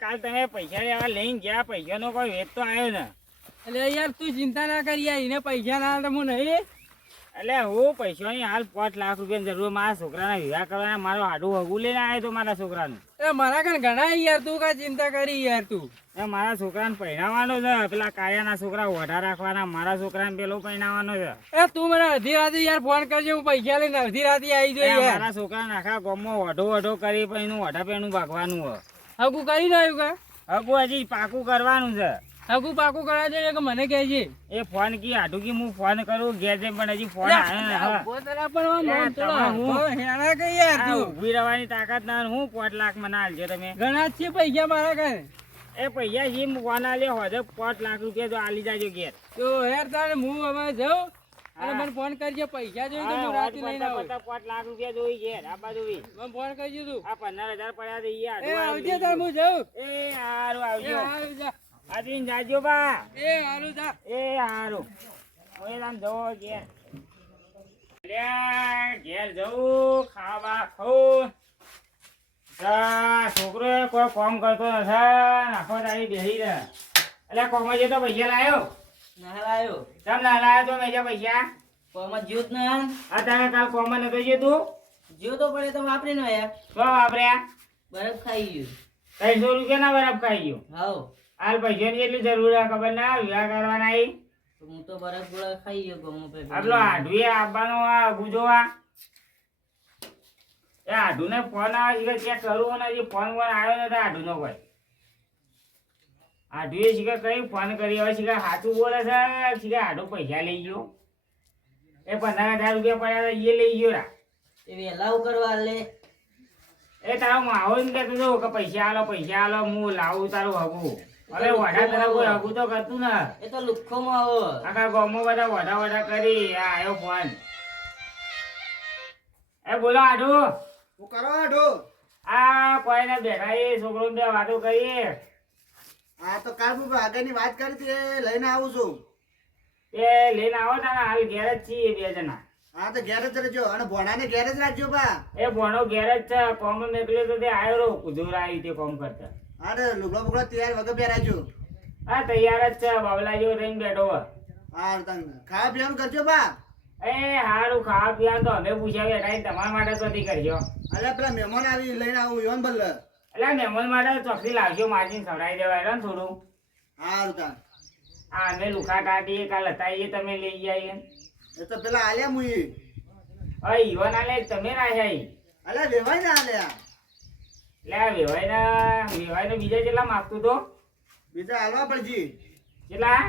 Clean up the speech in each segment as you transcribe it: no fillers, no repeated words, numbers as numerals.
કાલ તમે પૈસા લેવા લઈને ગયા, પૈસાનો કોઈ વેચ તો આવ્યો ને. એટલે યાર તું ચિંતા ના કરી યાર, એને પૈસા ના આવે તો હું નહીં. એટલે હું પૈસાની હાલ 5 લાખ રૂપિયાની જરૂર. મારા છોકરાના વિવાહ કરવાના, મારો આડું હગું લઈને આવ્યો તો મારા છોકરાનું. એ મારા કાન ઘણા યાર, તું કા ચિંતા કરી યાર તું. એ મારા છોકરાને પહેરાવાનો છે. પેલા કાયાના છોકરા ઓઢા રાખવાના, મારા છોકરાને પેલો પહેરાવાનો છે. એ તું મને અડધી રાતે યાર ફોન કરજે, હું પૈસા લઈને અડધી રાતે આવી જાય યાર. મારા છોકરાને આખા ગામમાં ઓઢો કરી પછી ઓઢા પેનું ભાગવાનું હોય. હગું કરી રહ્યું કા? હગું હજી પાકું કરવાનું છે. હગું પાકું કરવા જોઈએ કે મને કહેજે. એ ફોન કી આટું કી હું ફોન કરું ઘેર જઈને, પણ હજી ફોન આવ્યો. ઉભી રહેવાની તાકાત ના. હું 5 લાખ મને આલજો તમે. ઘણા જ છે પૈસા મારા ઘરે. એ પૈસા જેમ ફોન આલ્યો હોય 5 લાખ રૂપિયા તો આલી જાજો ઘેર. તો યાર તારે હું હવે જાઉં અને મને ફોન કરજે. પૈસા જોઈએ તો હું રાતે લઈને આવું. 5 લાખ રૂપિયા જોઈ ઘેર આ બાજુ મને ફોન કરજે તું. આ 15,000 પડ્યા છે. એ આવજે તાર હું જાઉં. એ હારું આવજો. હારું જા. આજીન જાજો બા. એ હારું જા. એ હારું. ઓય રામ જવો ઘેર. ઘેર જવું ખાવા ખાવું. છોકરો કોઈ કામ કરતો નથી, આખો તારી બેસી રહે. એટલે કોમ તો પૈસા લાયો? ના લાયો. કેમ ના લાયો તો મેં પૈસા? કોમ જ્યોત ના. આ તારે કાલ કોમ નતો જતું? જ્યો તો પડે તો વાપરી નો યાર. શું વાપર્યા? બરફ ખાઈ ગયું. 300 રૂપિયા ના બરફ ખાઈ ગયો? હાઉ. હાલ પૈસાની એટલી જરૂર છે ખબર ના? વિવાહ કરવાના આવી. હું તો બરફ ગોળા ખાઈ ગયો ગમો પે. આપલો આઢુએ આપવાનો આ ગુજોવા. એ આઢુને ફોન આવે છે ચેક કરવું ને, હજી ફોન આવ્યો નથી આઢુનો કોઈ. આઢુએ શીખે કઈ ફોન કરી હવે શીખે સાચું બોલે છે. શીખે આઢુ પૈસા લઈ ગયો. એ 15,000 રૂપિયા પડ્યા હતા એ લઈ ગયો રા. એ વેલાવ કરવા લે. એ તારો માવો ને કહેતો હતો કે પૈસા આલો હું લાવું તારું હગું. હવે વડા તરફ કોઈ હગું તો કરતું ને. એ તો લુખ્ખો માં આવો. આખા ગામમાં બધા વડા કરી આ આવ્યો ફોન. એ બોલો આઢુ. હું કરો આઢો? આ કોઈને બેઠા એ છોકરો બે વાતો કરીએ. હા તો કાલ હું આગળની વાત કરી હતી એ લઈને આવું છું. એ લઈને આવો તારા હાલ ઘેર જ છીએ 2 જણા. હા તો ઘેર જ રહેજો અને ભોણાને ઘેર જ રાખજો બા. એ ભણો ઘેર જ છે. કોમ મેકલ્યો તો તે આવ્યો રહો કુજુરા આવી તે કોમ કરતા. અરે લુગડો બુગડો તૈયાર વગર પહેરાજો. હા તૈયાર જ છે. બાબલા જેવો રહીને બેઠો હોય. હા ખાવા પીવાનું કરજો બા. એ હારું ખાવા પીવાનું તો અમે પૂછ્યા બેઠા તમારા માટે તો નથી કરજો. અરે પેલા મહેમાન આવી લઈને આવું યોન બલ્લ. એટલે મહેમાન માટે ચોખ્ખી લાવજો. માજીને સવડાવી દેવાય ને થોડું. હારું તાન. આ અમે લુખા કાઢીએ કાલ હતા એ તમે લઈ જઈએ. એ તો પેલા આલ્યા મુઈ. ઈવન આલે તમે રાખ્યા. અલ્યા વેવાય ને આલ્યા. એટલે વેવાય બીજા કેટલા માગતું તો? બીજા હાલવા પડજી. કેટલા?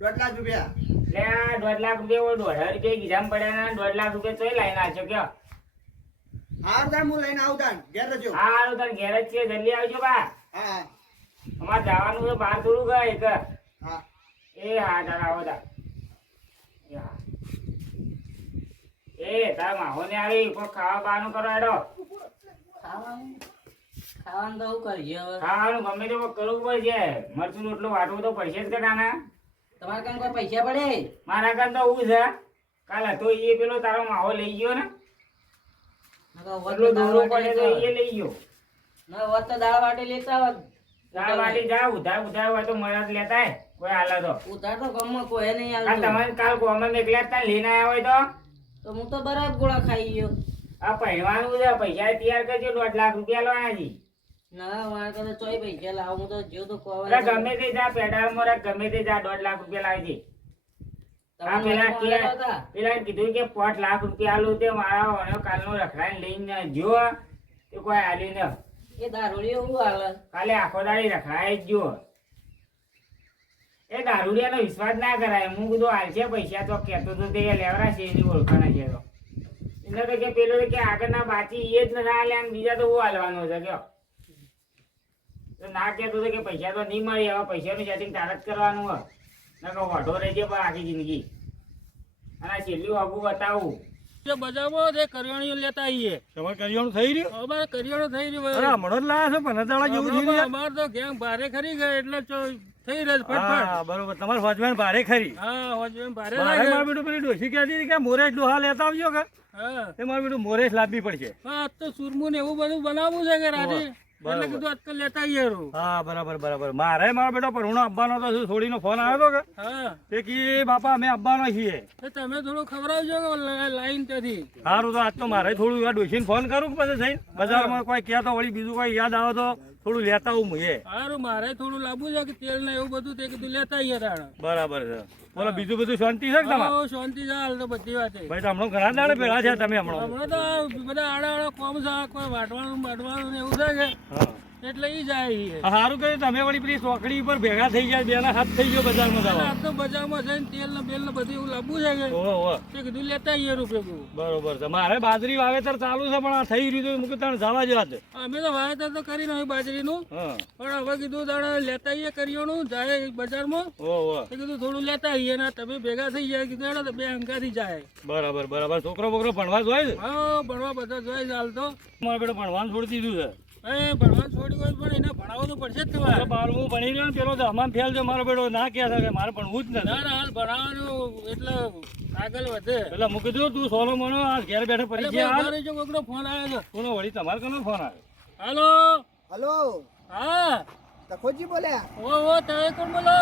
2 લાખ રૂપિયા. એટલે 2 લાખ રૂપિયા 1.5 રૂપિયા ગીધામ પડ્યા ને 2 લાખ રૂપિયા તોય લાઈને આવજો કયો. હારું તાન હું લઈને આવું તાન ઘેર રહેજો. હારું તાર ઘેર જ છે. જલ્દી આવજો બા. હા અમારે જવાનું છે બહાર થોડું ગઈ એક. હા. એ હા તાર આવો તાર. એ તાર માહો ને આવી કોઈ ખાવા બાનું કરો એડો. ખાવાનું તો કરીએ હવે. ખાવાનું ગમે તે કરવું પડશે. મરચું રોટલો વાટવું તો પડશે જ કદાના. તમારે કામ કોઈ પૈસા પડે? મારા કામ તો હું છે. કાલ હતો એ પેલો તારો માહો લઈ ગયો ને. એટલો દોરો પડે તો એ લઈ ગયો. ના વત તો દાળ વાટે લેતા હોત. દાળ વાટી જા ઉધાર હોય તો મળત લેતા કોઈ હાલે તો. ઉધાર તો ગમમાં કોઈ નહીં કાલ હાલતું. તમે કાલ કોમે મેકલ્યા તા લઈને આવ્યા હોય તો હું તો બરાબર ગોળા ખાઈ ગયો. તો આ પહેરવાનું છે. પૈસા તૈયાર કરજો. 2 લાખ રૂપિયા લેવાના છે. ના મારે તો ચોય પૈસા લાવું. હું તો જો તો અરે ગમે તે જા પેડાળમાં રાખ, ગમે તે જા 2 લાખ રૂપિયા લાવી દે. આ પેલા કીધું કે 5 લાખ રૂપિયા આલું તે મારા કાલનો રખડાઈને લઈને જો તે કોઈ આલ્યું ને. એ દારૂડિયો હું હાલે કાલે આખો દાડી રખડાય જ જો. એ દારૂડિયાનો વિશ્વાસ ના કરાય. હું કીધું હાલશે પૈસા તો કહેતો તો તે લેવરા છે એની ઓળખાના છે તો. એને તો કે પેલો કે આગળના બાચી એ જ નથી હાલ્યા ને બીજા તો હું હાલવાનો છે કયો. તો ના કહેતો તો કે પૈસા તો નહીં મળી. હવે પૈસાનું સેટિંગ તાર જ કરવાનું હોય. નકર વઢો રહેજે પણ આખી જિંદગી. અને છેલ્લું હગું બતાવું. બજારમાં તે કરિયાણું લેતા આવીએ. તમારે કરિયાણું થઈ રહ્યું? અમારે કરિયાણું થઈ રહ્યું. અરે હમણાં જ લાયા છો 15 દાડા જેવું થઈ રહ્યું. અમારે તો ગેંગ ભારે ખરી ગઈ એટલે થઈ રહે છે ફટફટ. હા બરોબર તમારે વોચમેન ભારે ખરી હા હોજે ભારે મારે લાગે. મારું બેટું પેલી ડોશી કહેતી હતી કે મોરેશ ડોહા લેતા આવજો કે હા એ મારું બેટું મોરેશ લાવવી પડશે હા, આજ તો સુરમું ને એવું બધું બનાવવું છે કે રાતે બરાબર. એટલે કીધું આજકાલ લેતા આવીએ હારું. હા બરાબર બરાબર મારે મારો બેટો પરણો આપવાનો હતો શું છોડીનો ફોન આવ્યો હતો કે હા તે કી બાપા અમે આપવાનો છીએ તો તમે થોડું ખવડાવજો કે લાઈન ત્યાંથી. સારું તો આજ તો મારે થોડું ડોશીને ફોન કરું કે પછી જઈને બજારમાં કોઈ કહે તો વળી બીજું કોઈ યાદ આવે તો થોડું લેતા આવું હું એ સારું મારે થોડું લાવવું છે કે તેલ ને એવું બધું તે કીધું લેતા આવીએ તાણે. બરાબર છે બોલો બીજું બધું શાંતિ છે કે તમારે હા, શાંતિ છે હાલ તો બધી વાતે. ભાઈ તો હમણાં ઘણા દાડે ભેળા છે તમે હમણાં હમણાં તો આ બધા આડા આડા કોમ છે આ કોઈ વાટવાનું બાટવાનું ને એવું છે કે હા એટલે ઈ જાય ઈ. સારું કર્યું તમે વળી પેલી ચોકડી ઉપર ભેગા થઈ ગયા બેના હાથ થઈ ગયો બજારમાં અને જવા આ તો બજારમાં જઈને તેલ ને બેલ ને બધું એવું લાવવું છે કે ઓહો ઓહો તે કીધું લેતા આવીએ રૂપિયા. બરોબર છે મારે બાજરી વાવેતર ચાલુ છે પણ આ થઈ રહ્યું તો મૂકી તાણ જવા જેવા છે અમે તો વાવેતર તો કરી નાખ્યું બાજરીનું હા પણ હવે કીધું તાણે લેતા આવીએ કરિયાણું જાય બજારમાં ઓહો તે કીધું થોડું લેતા આવીએ ને તમે ભેગા થઈ જાય કીધું હેડો તો બે અંકાથી જાય. બરાબર બરાબર છોકરો બોકરો ભણવા જોઈએ છે હા ભણવા બધા જોઈ છે હાલ તો. મારો બેટો ભણવાનું છોડી દીધું છે એ ભણવા છોડી ગયું પણ એને ભણાવવું તો પડશે જ તમારે. એટલે બારમું ભણી રહ્યો ને પેલો તો હમામ ફેલ છે મારો બેટો ના કહે છે કે મારે ભણવું જ નથી ના ના હાલ ભણાવવાનું એટલે આગળ વધે. એટલે મૂકી દઉં તું સોલો મનો આ ઘેર બેઠે એટલે પરીક્ષા ભાઈ હાલ ઉભા રહેજો, કોકનો ફોન આવ્યો છે. કોનો વળી તમારે કોનો ફોન આવ્યો હાલો હલો હા તખોજી બોલ્યા ઓ તમે કોણ બોલો?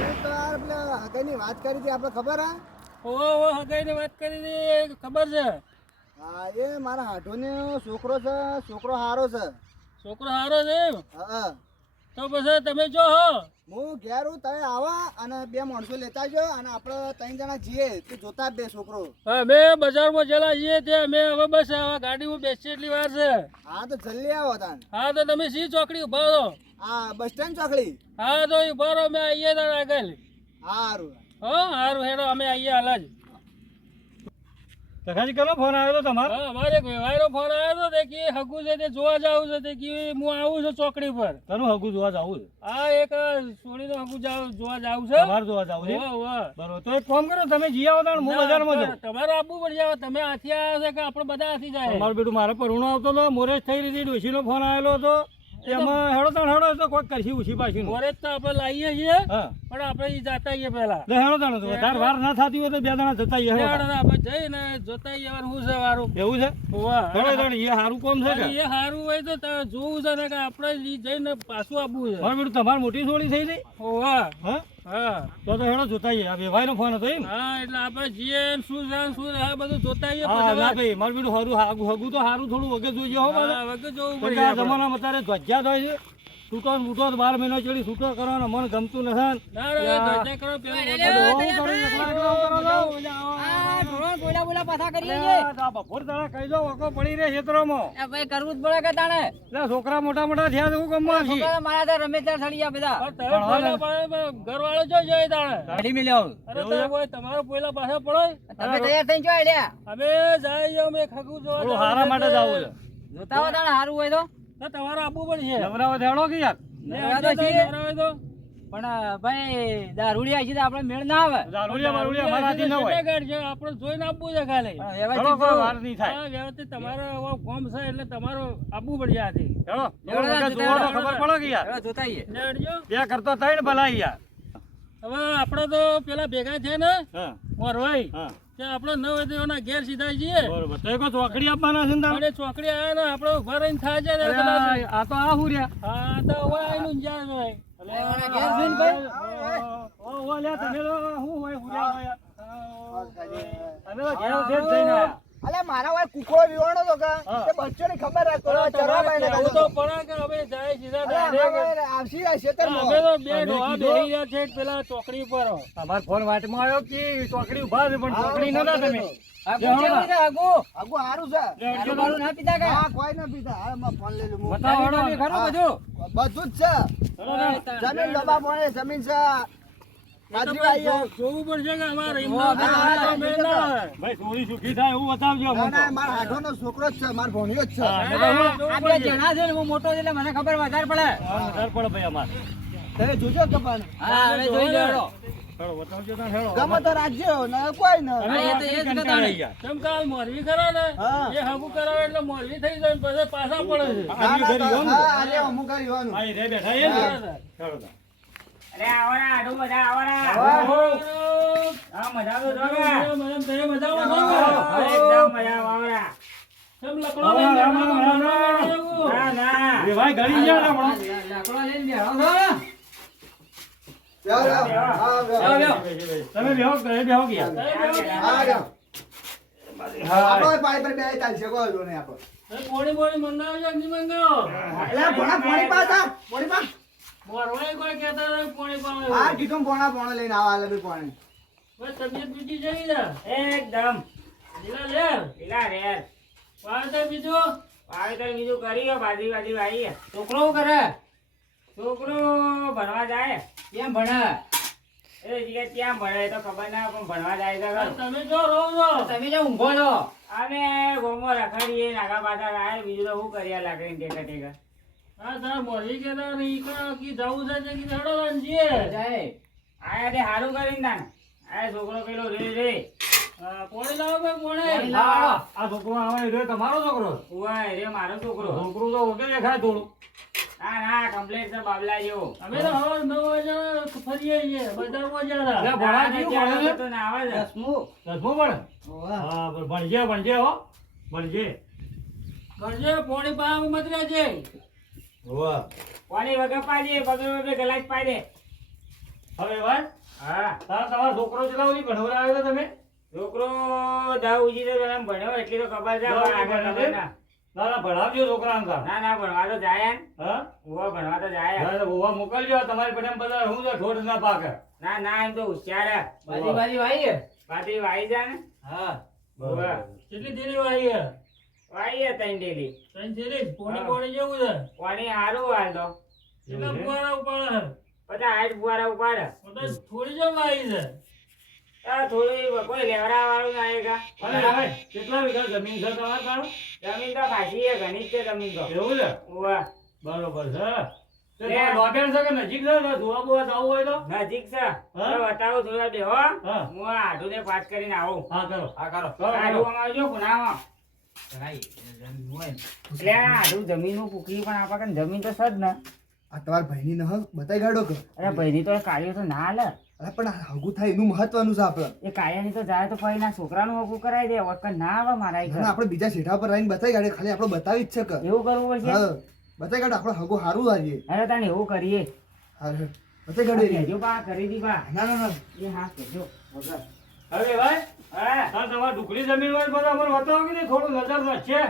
એ તો યાર પેલા આગળની વાત કરી હતી આપણે ખબર હા ઓ હગાઈની વાત કરી હતી ખબર છે. હા એ મારા હાઠોને છોકરો છે છોકરો સારો છે છોકરો સારો છે એમ? હા તો પછી તમે જો હો. હું ઘેર હું તમે આવા અને બે માણસો લેતા જો અને આપણે 3 જણા જઈએ તે જોતા જ બે છોકરો અમે બજારમાં જેલા જઈએ ત્યાં અમે હવે બસ હવે ગાડીમાં બેસીએ એટલી વાર છે. હા તો જલ્દી આવો તાન હા તો તમે સી ચોકડી ઉભા રહો. હા બસ સ્ટેન્ડ ચોકડી હા તો ઉભા રહો અમે આવીએ તાર આગળ. સારું હો સારું હેડો અમે આવીએ હાલ જ. તખાજી કનો ફોન આવ્યો તો તમારો હા અમારે એક વ્યવહારનો ફોન આવ્યો હતો તે કે હગું છે તે જોવા જાવું છે તે કે હું આવું છું ચોકડી પર. તનું હગું જોવા જવું છે હા એક સોડીનો હગું જોવા જાવું છે. તમારે જોવા જવું છે હોવે, હોવે. બરોબર તો એક કામ કરો તમે જી આવો તાણ હું બજારમાં જાઉં તમારે આપવું પડશે હવે તમે હાથી આવ્યા છે કે આપણે બધા હાથી જાય. તમારું બેટું મારે પરણો આવતો હતો મોરેશ થઈ રહી હતી ડોશીનો ફોન આવેલો હતો એમાં હેડો તાણ હેડો તો કોઈક કરશી ઉછી પાછી મોરેજ તો આપણે લાવીએ છીએ હા પણ આપણે ઈ જાતા આવીએ પહેલા. લે હેડો તાણ તો વધારે વાર ના થતી હોય તો બે જણા જતા આવીએ હેડો તાણ. આપણે જઈને જોતા આવીએ વાર હું છે વારું. એવું છે હોવે. હેડો તાણ એ સારું કામ છે કે એ સારું હોય તો તારે જોવું છે ને કે આપણે ઈ જઈને પાછું આપવું છે. મારું બેટું તમારી મોટી સોળી થઈ ગઈ હોવે. હા હા તો હેડો જોતા આવીએ આ વેવાઈનો ફોન હતો એમ હા એટલે આપણે જઈએ ને શું છે ને શું છે આ બધું જોતા આવીએ હા પછી ના વાત. ભાઈ મારું બેટું સારું હગું તો સારું થોડું વગર જોઈએ હો પાછા. હા, વગર જોવું કેમ કે પડે આ આપણે. જમાનામાં અત્યારે ધ્વજા થાય છે છૂટો ને બૂટો 12 મહિનો ચડી છૂટો કરવાનો મન ગમતું નથી ના ના ધજા કરો પેલા બપોર દાડા કહી દો વકો પડી રહે ક્ષેત્રોમાં કરવું જ પડે કે તાણે એટલે છોકરા મોટા મોટા થયા તો હું ગમવા છીએ છોકરા મારા ત્યાં રમે ત્યાં સળી ગયા બધા ઘરવાળો જો જાય તાણે. કાઢી મેલ્યો અરે તારે કોઈ તમારો પહેલા પાછા પડો. તમે તૈયાર થઈને જો આડ્યા અમે જાય અમે ખગું જોવા થોડું હારા માટે જ આવું છે જોતા હો તાણે સારું હોય તો તો તમારે આપવું પડશે. નવરાવો દેવડો કે યાર નવરા તો છીએ. નવરા તો પણ ભાઈ દારૂડી આવી છે તો આપણે મેળ ના આવે દારૂડિયા બારૂડિયા અમારાથી ન હોય કેટલા ગાઢ છે? આપણે જોઈને આપવું છે ખાલી. પણ હેડો વ્યવસ્થિત કોઈ જો. વાર નહીં થાય હા, વ્યવસ્થિત તમારે હવે ફોર્મ છે એટલે તમારો આપવું પડશે આથી. હેડો હેડો, વગર જોવો તો ખબર પડે કે યાર હવે જોતા આવીએ. લેવડજો. ત્યાં કરતો થાય ને ભલા યાર હવે આપણે તો પેલા ભેગા છે ને હા મોરવાઈ હા ત્યાં આપણે ન હોય તો એના ઘેર સીધા જઈએ. બરોબર તો કોઈ ચોકડી આપવાના છે ને તારે? અને ચોકડી આવ્યા ને આપણે ઉભા રહીને થાય છે ને અરે કદાચ. આ તો આ હું રહ્યા હા તો હવે આયનું ને જ્યાં હોય. એના ઘેર જઈને ભાઈ. ઓ લે તમે તો હું હોય હુર્યા હોય અમે તો ઘેર ઘેર જઈને આયા અલે મારા વાય કુકડો વિવાણો તો કા હા. તે બચ્ચોની ખબર રાખતો ચરવા તમારે બાયને કહેવું તો પડે કે હવે જાય સીધા direct. આવશી આ અમે ક્ષેત્રમાં તો બે અમે ડોહા કીધું. બેહી ગયા છે પેલા ચોકડી પર. અમાર ફોન વાટમાં આવ્યો કે ચોકડી ઉભા છે પણ ચોકડી નતા તમે આગુ કેવું છે આગુ? આગુ હારું છે દારૂ બારૂ ના પીતા કે? હા કોઈ ન પીતા હા માં ફોન લઈ લઉં હું. બતાવો દારૂ ખરું બધું? બધું જ છે જમીન લોબા પોણે જમીન છે બાજરી વાઈ જોવું પડશે કે અમારે હા, હા, એમના મેળ ના આવે. ભાઈ થોડી સુખી થાય એવું બતાવજો ના અમને ના તો. મારા હાઠોનો છોકરો જ છે મારો ભોણિયો જ છે હા, અમે તો આ બે જણા છે ને હું મોટો છે એટલે મને ખબર વધારે પડે. વધારે પડે ભાઈ અમારે તમે જોજો કપાન હા હવે જોઈ લેવડો. હેડો બતાવજો તાણ હેડો ગમે તો રાજ્ય ને કોઈ ન અમે હા, એ તો વાતથી એ જ કંટાળી બતાવે. ગયા. કેમ કે આ મોરવી ખરા ને હા. એ હગું કરાવે એટલે મોરવી થઈ જાય ને પછી પાછા પડે છે. ના, આવી ના, ઘરી હોન હા ને. અરે અમુક કરી વાનું આ ઈ રે બેઠા એ ને. હા. હેડો તાણ. અરે આવરા આડું બધા આવરા હા મજા તો જો ને. તમે મજામાં છો હા, ને? એકદમ મજા આવરા. કેમ લકડો લઈને બેઠા છો? ના ના એ ભાઈ ઘડી ગયા ને હમણાં. લાકડો લઈને બેહો છો. બેહો, બેહો. હા, બેહો. બેહો. તમે બેહો ઘરે બેહો ગયા. હા, બેહો. આપણો પાણી પર બે ચાલશે, કોઈ વાંધો નહીં આપણો. પોણી પોણી મંગાવો છે કે નહીં મંગાવો? એટલે ભોણા પોણી પાછા, પોણી પા. મોરવાઈ કોઈ કહેતા નથી પોણી પાણી. હા, કીધું પોણા લઈને આવા આલે ભાઈ પોણી. ભાઈ તબિયત બીજી જઈ છે. એકદમ લીલા લેર. પેલા રેર વાળતા બીજું. વાવેતર બીજું કર્યું બાજરી બાજરી વાવી. છોકરો શું કરે? છોકરો ભણવા જાય કેમ ભણે? એ જગ્યાએ ક્યાં ભણે એ તો ખબર ના પણ ભણવા જાય છે ખરું. તમે જો રહો છો. તમે જે ઊંઘો છો. અમે ગોમો રખડીએ નાગા પાછા આવે બીજું તો શું કર્યા લાકડી ટેકા ટેકા. હા તારા મોરી કહેતા નહીં કી જવું છે કે હેડો રંજીએ. જાય. આયા તે સારું કરીને તાન આ છોકરો પેલો રે રે પોણી લાવો ભાઈ પોણી પોણી. લાવો. આ છોકરો આવે એ તમારો છોકરો ઉવાય રે મારો છોકરો. છોકરું તો વગર દેખાય થોડું. ના ના કમ્પ્લેટ છે બાબલા જેવો. અમે તો હવે 9 વાગે ફરીએ છીએ બજારમાં જરા. લે, ભણા જેવું ભણે છે? તો ના આવે છે. દસમું. દસમું ભણે? ઓવા. હા પણ ભણજે હો ભણજે. કરજે પોણી પાવ મત રહેજે. હોવે. પાણી વગર પાડે બગર ગલાસ પાડે. હવે ભાઈ હા તમારો છોકરો કેટલા સુધી ભણવા આવ્યો તો તમે? છોકરો દાઉજી તો તને ભણ્યો એટલી તો ખબર છે પણ આગળ ખબર ના. ના ના ભણાવજો છોકરાને તાર. ના ના ભણવા તો જાય ને. હા ઉવા ભણવા તો જાય. ના, ગોવા મોકલજો તમારી પડે બધા હું તો ઠોઠ ના પાકે. ના ના એમ તો હોશિયાર હે. બાજી બાજી વાઈ. પાછી વાઈ જાય ને. હા. ઉવા. કેટલી દેરી વાઈ છે? વાઈ હે તૈણ ડેલી. ત્રણ દેરી પોણી હા. પોણી જેવું છે. પાણી હારું હાલ તો. કેટલા ફુવારા ઉપર? બધા હાઈટ બુવારા ઉપાડે. બધા થોડી જેમ વાઈ છે. આ થોડી કોઈ લેવડા વાળું ના આયેગા. અને હવે કેટલા વીઘા જમીન છે તમારે તાર? જમીન તો ખાસી હે ઘણી જ છે જમીન તો. એવું છે? ઉવા. બરોબર છે. તે લે. તમારે લોબેન છે કે નજીક છે ને જોવા બોવા જવું હોય તો? નજીક છે. હા? તો બતાવું થોડા બેહો. હા. હું આ આઢુને પાસ કરીને આવું. હા કરો. હા કરો. આઢુમાં આવજો પુનામાં. રાઈ. હોય. એટલે આ આઢું જમીનનું પૂકી પણ આપા કન જમીન તો છે જ ને. આ તમારા ભાઈની નહ બતાઈ ગાડો કે અરે ભાઈની તો કાર્યો તો ના હાલે. અરે પણ આ હગું થાય એનું મહત્વનું છે આપણે. એ કાયાની તો જાય તો પછી ના છોકરાનું હકું કરાવી દે વખત ના આવે મારા ના, ના, આપણે બીજા શેઠા પર આવીને બતાઈ ગાડે ખાલી આપણે બતાવી જ છે કે એવું કરવું પડશે. હા બતાઈ ગાડે આપણે હગું સારું આવીએ. અરે તાને એવું કરીએ. હા બતાઈ ગાડે કહેજો બા કરી દી બા. ના ના ના એ હા કહેજો વગર. હવે ભાઈ હા હા તમારે ઢુકડી જમીન હોય તો બધા અમને બતાવો કે નહીં? થોડું નજર છે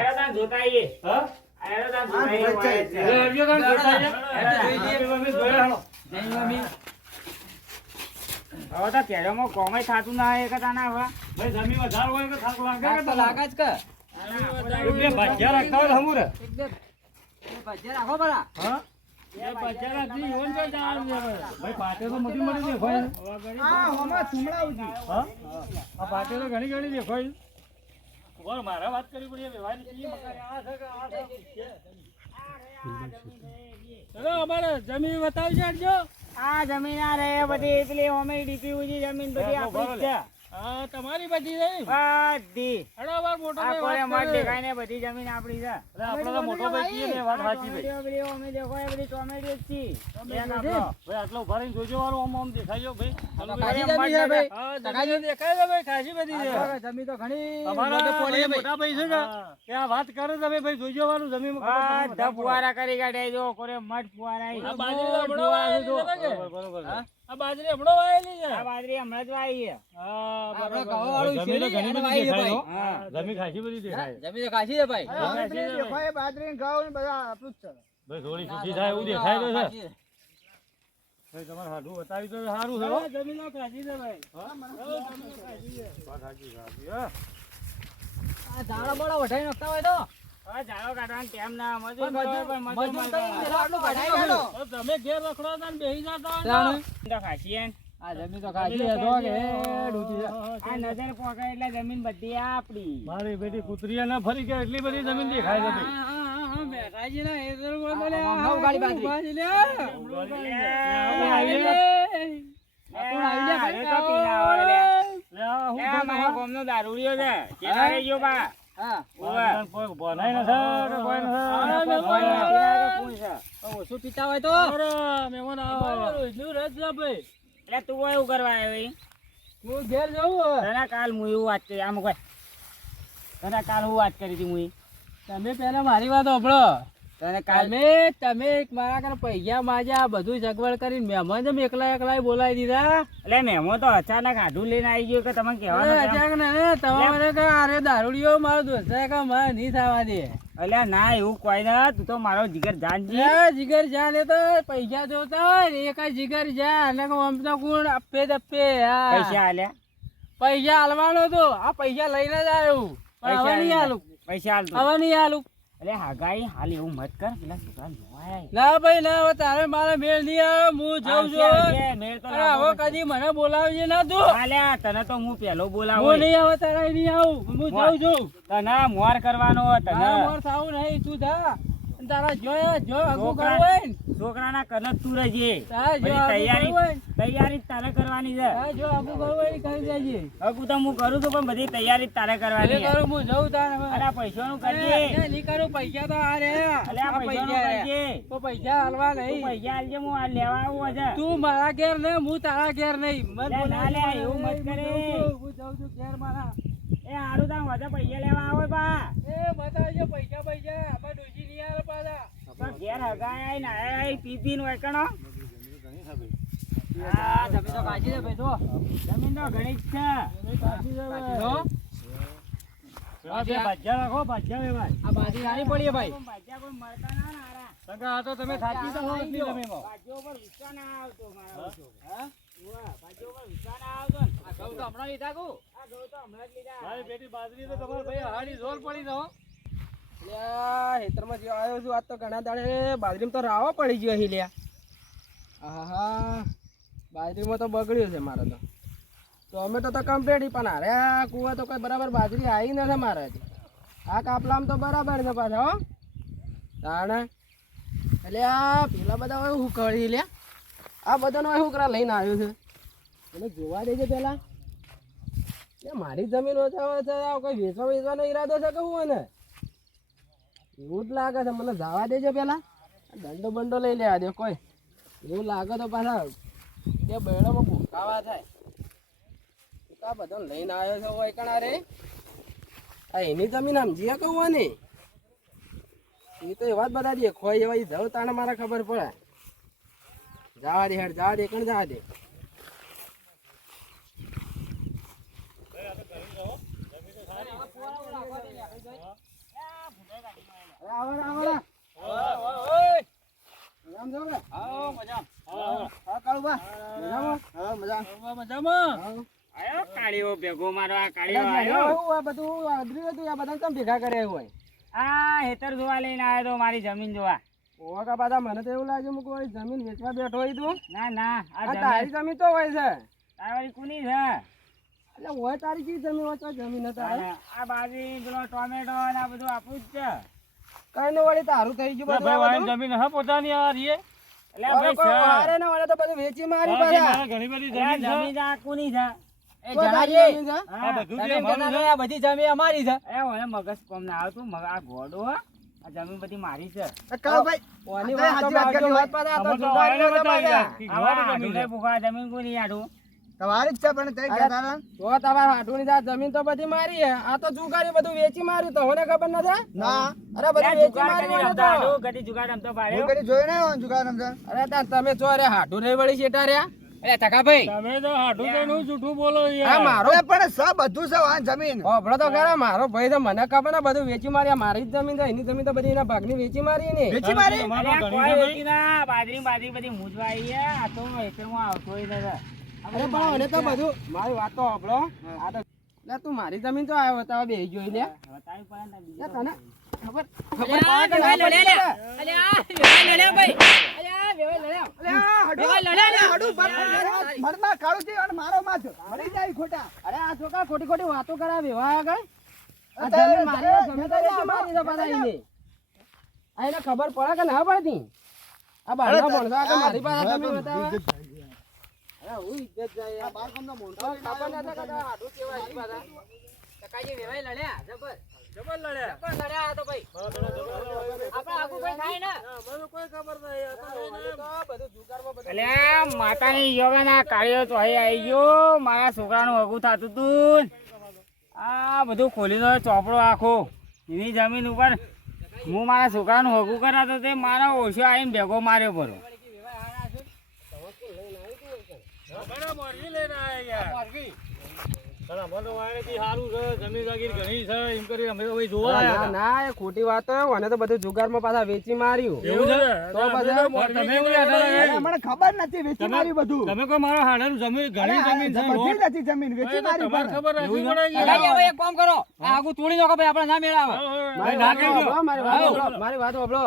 અરે તાન જોતા આવીએ. હા અરે તાન હા, જોતા આવીએ. જોઈ જ છે. એ હરજો તાણ જોતા છે. હા. મમ્મી જોયા હાલો. જય મમ્મી. હવે તો કેળામાં કોમે થાતું ના હોય કે તાના હવે. ભાઈ જમીન વધારે હોય કે થાક લાગે કાક કે તો તમને? લાગે જ કે. એક બે ભાજ્યા રાખતા હોય તો હમું રે. એક બે ભજીયા રાખો પરા. હા એ બજાર આટલી યોન તો જવાનું છે ભાઈ. ભાઈ પાટે તો મોટી મોટી દેખાય છે. હવે ઘણી હા હમણાં સુમડાવું હા આ પાટે તો ઘણી ઘણી દેખાય છે. બોલ મારા વાત કરવી પડી વ્યવહાર ની મકાન આ છે કે આ છે? ચલો અમારે જમીન બતાવજો આટજો. આ જમીન આ રહે બધી પેલી અમે ડીપી ઉજી જમીન બધી આપણી જ છે. હા તમારી બધી રહી. બધી હેડો અમાર મોટો આ ભાઈ કોને વાત મત કરે. દેખાય ને બધી જમીન આપણી છે. એટલે આપણે તો મોટો ભાઈ કહીએ ને વાત સાચી ભાઈ. ટોમેટો બધી અમે દેખો એ બધી ટોમેટો જ છે. ટોમેટો એક છે. આપણો. ભાઈ આટલો ઉભા રહીને જોજો વાળું આમ આમ દેખાય ભાઈ. ખાસી જમીન છે ભાઈ. હા જમીન દેખાય છે ભાઈ ખાસી બધી છે. આ તો જમીન તો ઘણી તમારા મોટે પોણી છે ભાઈ. મોટા ભાઈ છે ને કે આ વાત કરે તમે ભાઈ જોજો વાળું જમીન બધા ફુવારા કરી કાઢે જો કોરે મઠ ફુવારા આ ઈ. બાજરી તો હમણાં વાયેલી છે ને કે? બરોબર હા? આ બાજરી હમણાં વાયેલી છે. આ બાજરી હમણાં જ વાઈ છે. હા આપણે બરોબર. ઘઉં વાળું જમીન તો શેરડી ઘણી અને બધી વાઈ છે દેખાય ભાઈ. હો. જમીન ખાસી બધી દેખાય. જમીન તો ખાસી છે ભાઈ. હા, ખાસી છે ભાઈ. બાજરી ઘઉં ને બધા આપણું જ છે. ભાઈ થોડી સુખી થાય એવું દેખાય તો છે. ખાસી છે. ભાઈ તમારે હાડું બતાવી તો સારું છે હો. હા, જમીન તો ખાસી છે ભાઈ. વાત સાચી સાચી, હા. આ ઝાડા બાડા વઢાઈ નાખતા હોય તો હવે ઝાડો કાઢવાનો ટાઈમ ના મજૂર પણ કરો, પણ મજૂર મજૂર મળતા કરી નથી. આટલું કઢાઈ કાઢો. તો તમે ઘેર રખડો હતા ને બેસી જતા હોય તાણે. તો ખાસી હે ને. આ જમીન તો ખાસી છે જો કે હેડ ઊંચી છે. આ નજર પોકે એટલે જમીન બધી આપડી. મારી બેટી કૂતરીયા ના ફરી ગયા એટલી બધી જમીન દેખાય છે ભાઈ. બેઠાજી ના એ તો બોલે હમણાં ઉગાડી બાજરી. ઉભા છે લે. આપણે આવી લે. કોણ આવી લે ભાઈ તો પીના વાળા લે. લે આ હું એ આ મારા ગામનો દારૂડિયો છે. કેના રહી ગયો બા? હા ઓવે. કોઈ ભણાય નથી કે કોઈ નથી. હા, કોઈ મહેમાન ભોય આવે. નથી લાગે કોણ છે? ઓછું પીતા હોય તો અરે, મહેમાન આવો. એટલું રસ લે ભાઈ એટલે તું એવું કરવા આવ્યો ઈ? હું ઘેર જવું તને કાલ હું એવું વાત કરી આમ કોઈ તને કાલ હું વાત કરી હતી હું તમે પેલા મારી વાત સાંભળો તને કાલ તમે મારા ઘરે પૈસા માજ્યા બધું સગવડ કરીને મહેમાન જેમ એકલા બોલાવી દીધા એટલે મેમો તો અચાનક આઢું લઈને આવી ગયો કે તમે કહેવાનું કેમ? અચાનક ને તમારે કે અરે દારૂડિયો મારો દોસ્ત છે કે મારે નહીં થવા દે અલ્યા ના એવું કોઈ ના તું તો મારો જીગર જાનજી એ જીગર જા ને તો પૈસા જોતા હોય ને એક જ જીગર જા અને આમ તો કોણ આપે દપે હા પૈસા આલ્યા પૈસા હાલવાનો તો આ પૈસા લઈને જ આવ્યું પણ હવે નહીં હાલું પૈસા હાલ તું. હવે નહીં હાલું અરે હાગાઈ હાલ એવું મત કર પેલા છોકરા નવાય ના ભાઈ ના હવે તારે મારે મેળ નહીં આવે હું જાઉં છું મેળ તો અરે લાગવો હવે કદી મને બોલાવજે ના તું આલ્યા તને તો હું પેલો હું બોલાવું નહીં આવે તારા નહીં આવું હું જાઉં છું તને મોર કરવાનો તને માર થાવું નહીં તું જા અને તારા જો આગું કરવું હોય ને છોકરાના કનક તું રહેજે તારા જો બધી આગું કરવું હોય ને તૈયારી તારે કરવાની છે તારા જો આગું કરવું હોય ને કરી દેજે હકુ તો હું કરું છું પણ બધી તૈયારી તારે અરે કરવાની છે. કરું હું જઉં તારે હવે. અરે પૈસાનું કરજે અરે નહીં કરું પૈસા તો આ રે અલે આ પૈસાનું કરજે તો પૈસા હાલવા તું નહીં પૈસા આલજે હું આ લેવા આવું છે તું મારા ઘેર ને હું તારા ઘેર નહીં મત લે, ના લે, બોલાવજે. એવું મત કરે. હું જાઉં છું ઘેર મારા એ હારું તાર વધે પૈસા લેવા આવે બા એ બતાવજો પૈસા આપણે ડોશી નહીં આવે પાછા તો ઘેર હગાય ને આય પી પી નું એકણો હા તમે તો કાઢી દે ભાઈ તો જમીન તો ઘણી જ છે કાઢી દો. આ બે ભાજ્યા રાખો, ભાજ્યા વેવાય. આ બાજી નાની પડી ભાઈ ભાજ્યા કોઈ મળતા ના ને હારા. સગા આ તો તમે થાકી તો હો એટલી જમીનમાં. ભાજ્યો ઉપર વિશ્વાસ ના આવતો મારા ઉપર. હા ઉવ્વ, ભાજ્યો ઉપર વિશ્વાસ ના આવતો ને. આ ઘઉં તો હમણાં લીધા કુ આ ઘઉં તો હમણાં જ લીધા. મારી બેટી બાજરી તો તમારે ભાઈ હાડી ઝોલ પડી દો. હેતરમાં જે આવ્યો છું આજ તો ઘણા દાડે બાજરીમાં તો રાવો પડી ગયો અહીં લ્યા હા બાજરીમાં તો બગડ્યું છે મારે તો અમે તો કમ્પ્લીટ પણ અરે આ કુવા તો કઈ બરાબર બાજરી આવી નથી મારે હજી. આ કાપલામાં તો બરાબર છે પાછા હો તાણે એટલે આ પેલા બધા હવે હું કરી લ્યા આ બધાનો હું કરા લઈને આવ્યો છે એટલે જોવા દેજે પેલા મારી જમીન ઓછા છે કોઈ વેચવાનો ઈરાદો છે કે હું ને એવું જ લાગે છે મને જવા દેજો પેલા દંડો બંડો લઈ લેવા દે કોઈ એવું લાગે તો પાછા બે બેડામાં ભૂકાવા થાય આ બધો લઈને આવ્યો છે હોય કણા રે આ એની જમીન સમજીએ કહું ને એ તો એવા જ બધા દેખોય એવા જવું તાણે મારે ખબર પડે જવા દે હેડ જવા દે કણ જવા દે આયો કાળીઓ ભેગો મારો આ કાળીઓ આયો. ભેગા કર્યા હોય આ હેતર જોવા લઈને આવ્યો તો મારી જમીન જોવા. ઓકા પાછા મને તો એવું લાગે મુક કોઈ જમીન વેચવા બેઠો હોય તું ના ના આ આ તારી જમીન જમીન તો હોય છે તારી કોની છે? એટલે હોય તારી ચીજ જમીન હોય તો જમીન હતા અને આ બાજરી પેલો ટોમેટો ને આ બધું આપણું જ છે. કઈ નો વળી તારું થઈ ગયું બધું ભાઈ આ વાળી બધું. જમીન હા પોતાની આ રીએ. એટલે હવે ભાઈ કોઈ છે. વારે ને વારે તો બધું વેચી મારી બાકી પાછા મારે ઘણી બધી એટલે આ જમીન છે. જમીન આ કોની છે? એ જણાજી જમીન છે? આ બધું જે જમીન અમારું જતા છે. આ બધી જમીન અમારી છે એ ઓને મગજ કોમ ના આવતું આ ઘોડો હો. આ જમીન બધી મારી છે. ઓની વાત તો બાજુ વાત પાછા આ તો અમે તો જુગારી વાયરે નતા બતાવી પાછા. રહ્યા. કે આવા ઘોડાની હાડું જમીન ને ભૂખા જમીન કોની હાડું? તમારી જ છે પણ તે કહેતા હતા. તો તમારા હાટુની આ જમીન તો બધી મારી છે આ તો જુગારી બધું વેચી માર્યું તો મને ખબર નથી ના અરે બધું લે, વેચી જુગાડ માર્યું કદી મને રમતો તો. હાડું, કદી જુગાડ રમતો હું પાડ્યો? કદી જોયું નહીં હોય જુગાર રમઝાન. અરે તાર તમે જો અરે હાટુ રે વળી શેટા રહ્યા અરે ટકા ભાઈ તમે તો હાડું કઈ નું જૂઠું બોલો આ યાર. મારો અરે પણ સબ બધું છે વાં જમીન. હોભળો તો ખરા મારો ભાઈ તો મને ખબર ને બધું વેચી માર્યા મારી જ જમીન છે એની જમીન તો બધી એના ભાગની વેચી મારી ને વેચી મારી? અરે આ કોઈ વેચી ના, બાજરી બાજરી બધી મૂંઝવા આવી છે. આ તો હેતરમાં આવતો ય નથી. અરે પણ મને તો બધું મારી વાત તો હોભળો આ તો લે તું મારી જમીન તો આવ્યો હતા બે જોઈ લે બતાવી પડે ને બીજું લે તને ખબર મનમાં કાળું છે અને મારો માં છે. મરી જાય ખોટા. અરે આ છોકરા ખોટી ખોટી વાતો કરાવે વાહ આગળ આ જમીન મારી છે, જમીન તો વેચી મારી છે પાછા એને. આ એને ખબર પડે કે ના પડતી આ બારના ભણતા કે મારી પાસે જમીન બતાવે અરે હું ઇજ્જત જાય યાર. ખબર નથી કે આ હાડું કેવા છે પાછા. ટકાજી વેવાઈ લડ્યા જબર જબર લડ્યા પણ લડ્યા તો ભાઈ આપણે આગુ કોઈ થાય ને મને કોઈ ખબર નહીં આ તો લઈને તો બધું જુગારમાં બધું અલ્યા માતાની યોગાના કાર્યો તો અહીં આવી ગયો મારા છોકરાનું હગું થતું તું આ બધું ખોલી દો ચોપડો આખો એની જમીન ઉપર હું મારા છોકરાનું હગું કરાતો તે મારા ઓછો આવીને ભેગો માર્યો પરો બરાબર મોરગી લઈને આયા યાર પણ અમારે તો વાયરેથી સારું છે, જમીન જાગીર ઘણી છે, એમ કરી અમે તો ભાઈ જોવા ના આવ્યા ના એ ખોટી વાત તો અને તો બધું જુગારમાં પાછા વેચી માર્યું એવું છે તો પછી હતા. તમે એવું યાદ આવે? મને ખબર નથી વેચી મારી બધું તમે કોઈ મારા હાડાનું જમીન ઘણી જમીન છે, બધી લોટ. નથી જમીન વેચી મારી તમારે પણ. ખબર રાખવી એવું પડે છે? કે એક કામ કરો આ આગુ તોડી નાખો ભાઈ આપણે ના મેળાવે ભાઈ ના કહેજો. મારી વાત સાંભળો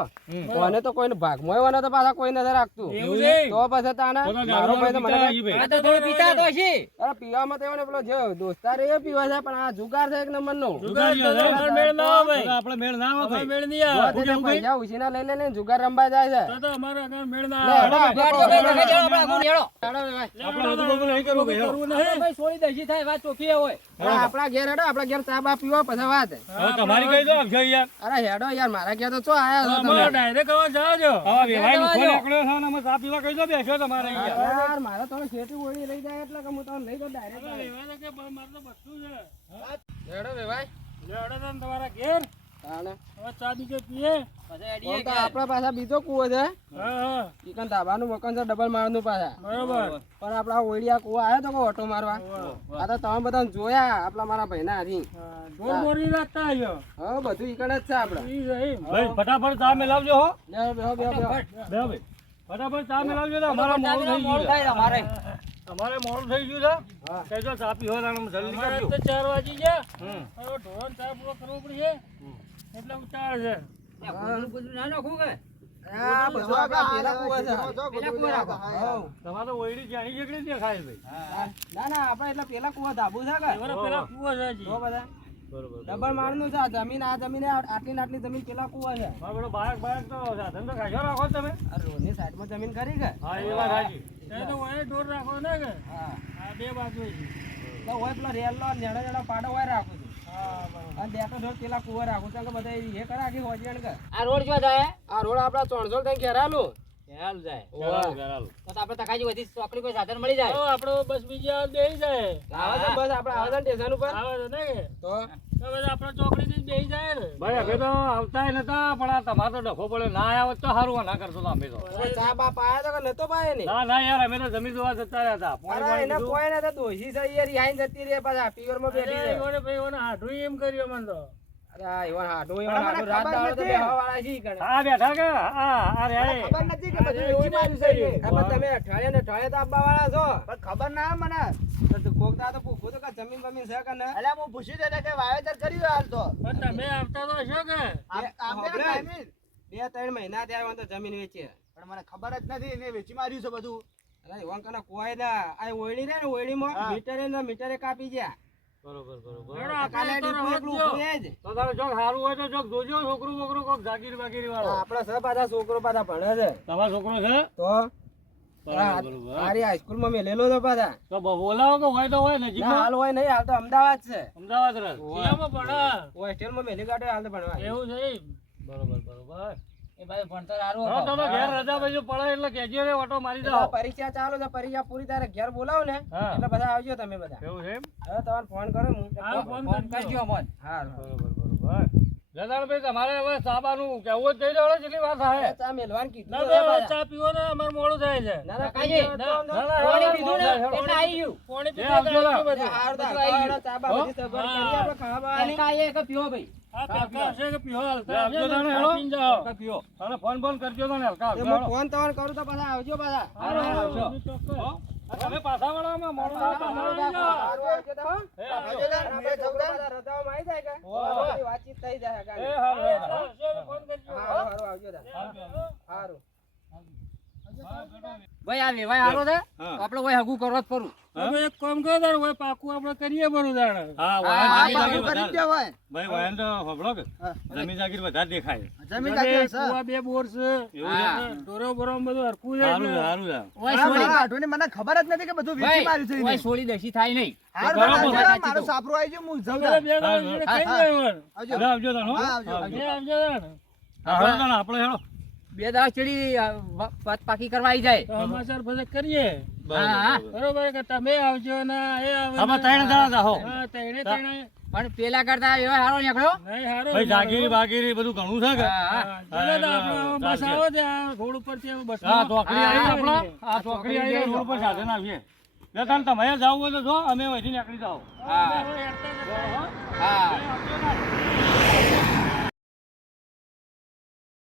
કોને તો કોઈને ભાગમાં એવાને તો પાછા કોઈ નથી રાખતું એવું છે તો પછી તાને તો તો મારો ભાઈ તો મને પિતા ઈ ભાઈ. આ તો થોડું પીતા તો છે અરે પીવામાં તો એવો ને પેલો જે દોસ્તાર એ પીવા છે પણ આ જુગાર છે એક નંબર નો જુગાર તો તમારે મેળ ના આવે તો આપણે મેળ ના આવે ભાઈ ભાઈ. મેળ નહીં આવે પૈસા ઉછીના લઈ લઈને જુગાર રમવા જાય છે તો અમારે આગળ મેળ ના લે, આવે હેડો, હેડો, હેડો, હેડો, હેડો, આપણે બધું બધું નહીં કરવું ભાઈ, કરવું નહીં ભાઈ છોડી દેશી થાય વાત ચોખ્ખી હોય આપણા ઘેર હેડો આપણા ઘેર ચા બા પીવો પછી વાત હવે તમારી કઈ દો અક્ષય યાર. અરે હેડો યાર મારા ઘેર તો ચો આયા છો તમે અમારે ડાયરેક્ટ હવે જાજો હવે વેવાઈ લુખો નીકળ્યો છે ને અમે ચા પીવા કઈ દો બેસો તમારે યાર. યાર મારે તો શેઠી ઓળી લઈ જાય એટલે કે હું તમને લઈ દઉં ડાયરેક્ટ એવા તો કે મારે તો બધું છે હેડો રે ભાઈ લેવડો તો તમારા ઘેર તાણે હવે ચા બીજો પીએ ઓમ તો આપણા પાછા બીજો કૂવો છે હા ચિકન ધાબાનું મકાન છે ડબલ માળનું પાછા બરોબર પણ આપણા ઓળિયા કૂવો આવ્યો તો કે ઓટો મારવા આ તો તમે બધા જોયા આપણા મારા ભાઈના હાથી ઢોર બોરી રાખતા આવ્યો હા બધું ઈકણ જ છે આપણે ઈ રહી ભાઈ ફટાફટ ચા મેલાવજો હો. બેહો બેહો બેહો બેહો બે ભાઈ ફટાફટ ચા મેલાવજો ને અમારા મોડું થઈ ગયું છે. અમારે મોડું થઈ ગયું હા. છે કહેજો ચા પીવો ને જલ્દી અમારે કરજો. તો 4 વાગી ગયા હમ. હવે ઢોરણ ચા પૂરો કરવો પડશે એટલે ઉતાર છે આ બધું આપણા પેલા કૂવા છે પેલા કૂવા રાખો. હઉ. તમારે તો ઓયડી જ્યાં જકડી ત્યાં ખાય ભાઈ. ના ના આપણે એટલે પેલા કૂવા ધાબુ છે કે એવાના પેલા કૂવો છે હજી. તો બધા બરોબર. ડબલ માળનું છે આ જમીન આટલી ને આટલી જમીન પેલા કૂવા છે મારો બેટો બાયક તો સાધન તો ખાશો રાખો ને તમે. આ રોડની સાઈડમાં જમીન કરી કે હા એ વાત સાચી. એ તો વાય ઢોર રાખો ને કે હા આ બે બાજુ છે. તો હોય પેલો રેલનો નેડા નેડા પાડો હોય રાખું છું હા બરોબર અને બેઠો ઢોર પેલા કૂવા રાખું છું કે બધા એ કરે આખી હોજણ કે આ રોડ જો જાય આ રોડ આપડા ચોણસોલ થઈને ઘેરાલું હેલ જાય ચાલો, ચાલો. તો આપણે તકાજી બધી ચોકડી કોઈ સાધન મળી જાય તો આપણો બસ બીજી આવે બેહી જાય આવે છે બસ આપડે આવે છે ને સ્ટેશન ઉપર આવે છે ને કે તો તો બધા આપણે ચોકડીથી જ બેહી જાય ને ભાઈ અમે તો આવતાય નતા પણ આ તમારે તો ડખો પડે ના આવ્યો તો સારું ના કરતો તો અમે તો. હવે ચા બા પાયા તો કે નતો પાયો ને ના ના યાર અમે તો જમીન જોવા જતા રહ્યા હતા. પોણી અરે પાણી એને દીધું. કોઈ ને દોશી છે યાર આઈને જતી રહે પાછા પીવરમાં બેઠી અરે છે ઓને ભાઈ ઓને હાડું એમ કર્યો મને તો અરે આ ઈવન હાડું રાત દાડો તો બેહવા વાળા છે ઈ કણે હા બેઠા કે હા રે ખબર નથી કે બધું વેચી માર્યું છે એ. આ પણ તમે અઠવાડિયે ને અઠવાડિયે તો આપવા વાળા છો પણ ખબર ના મને તો કોક દા તો પૂછો તો કે જમીન બમીન છે કે ના અલ્યા હું પૂછ્યું તેને કે વાવેતર કર્યું હાલ તો પણ તમે આવતા તો છો કે આપે ને ટાઈમે. 2-3 મહિના થયા હોય તો જમીન વેચી પણ મને ખબર જ નથી એને વેચી માર્યું છે બધું. અરે ઈવન કને કોઈ ના આ ઓયડી રે ને ઓયડીમાં હા. મીટરે કાપી ગયા બરોબર બરોબર. હેડો કાલે આપણે તો ડીપો એકલું ઊભું રવા રહે જ. તો તારે ચોક સારું હોય તો ચોક જોજો છોકરું બોકરું કોક જાગીર બાગીરી વાળો. આપણા સર પાછા છોકરો પાછા ભણે છે તમારો છોકરો છે? તો બરોબર, બરોબર. મારી હાઈસ્કૂલમાં મેલેલો તો પાછા તો બોલાવો કે હોય તો હોય ના નજીકમાં. હાલ હોય નહીં હાલ તો અમદાવાદ છે અમદાવાદ રહે. શિયામાં ભણા હોસ્ટેલમાં મેલી કાઢ્યો હાલ તો ભણવા એવું છે બરોબર બરોબર. એ ભાઈ ભણતર સારું હા તો ઘેર રજા પછી પડે એટલે કહેજો રે ઓટો મારી એટલે જાઓ. પરીક્ષા ચાલુ છે પરીક્ષા પૂરી તારે ઘેર બોલાવો ને હા. એટલે બધા આવજો તમે બધા એવું છે એમ? હવે તમારે ફોન કરો હું હા ફોન કરજો અમન હા બરોબર બરોબર. જનાલભાઈ તમારે હવે સાબાનું કેવું જ થઈ રહ્યો કેટલી વાત થાય? ચા મેલવાનું કીધું ના છે બે પાછા. ચા પીવો ને અમારે મોડું થાય છે ના ના કાજી, કીધું ના, હતું ના, અમને. ના, પાણી હેડો, પીધું ને હેડો. એટલે આવી ગયું પાણી એ પીધું આવજો એટલે ના. આવજો બધું. હારું તો બધું આવી હેડો, ચા બા બધી સગવડ કરી આપણે ખાવા બાવાની. કાંઈ એક પીવો ભાઈ આ પેકા હશે કે પીવો હાલતા આવજો હશે ને? તાણે હેડો. પીને જાઓ. હલકા પીઓ. અને ફોન બોન કરજો તો ને હલકા તે હલકા હું હેડો. ફોન તમારે કરું તો પાછા આવજો પાછા હારું, હારું, આવજો. બધું ચોક્કસ. હો? આ તમે પાછા વાળામાં મોડું થાય તો હારું ના આવજો. આવજો તો હો. એ આવજો આવજો. ને, આપણે છોકરા પાછા રજાઓમાં આવી જાય કે બધી વાતચીત થઈ જાય એ કાલે. હારું, એ હારું. હશે તો ફોન કરજો. હારું હારું આવજો તા. આવજો. હારું ભાઈ આ વેવાય હારો છે હા. તો આપણે ભાઈ હગું કરવા જ ફરું હવે એક કામ કરો તાર હવે પાકું આપણે કરીએ બરું તાણે. હા હા, વાયન પાકું જાગીર કરી વધારે. દેવાય. ભાઈ વાયન તો હોભળો કે હા. જમીન જાગીર વધારે દેખાય જમીન અને જાગીર છે. કુવા 2 બોર છે. એવું છે હા. ઢોરો બોરો બધું હરખું છે સારું એટલે. છે સારું છે ઓય હા, સોળી મારા આઠોની મને ખબર જ નથી કે બધું વેચી માર્યું છે ઓય એને. સોળી દસી થાય નહીં. હારું, બરાબર. બરાબર, સાચી મારો તો. સાપરો આવી ગયો, હું જાઉં તમારે તાર. 2 દાડા જોડે ખાઈ જાય વળ. આવજો. હવે આવજો તાણ, હો. હા, આવજો. આવજો તાણે. હાલો તાણ, આપણે હેડો 2 દાડા ચડી વાત પાકી કરવા આવી જાય. તો સમાચાર પછી કરીએ. હા. બરોબર કે તમે આવજો ને એ આવે આમાં ને. ત્રણ જણા જાહો. હા, ત્રણે. પણ પેલા કરતા એવો હારો નીકળ્યો. નહીં, હારું. ભાઈ જાગીરી બાગીરી બધું ઘણું છે કે હા. હા, ચાલો તો આપણે બસ આવો ત્યાં રોડ ઉપરથી અમે બસમાં. હા ચોકડી આવી હા, આપણા આ ચોકડી આવી રોડ પર સાધન આવીએ જો તાન તમે જાવું હોય તો જો અમે અહીંથી નીકળી જાઓ હા. હવે હેડતા જતા રહો. હા. આવજો તાન.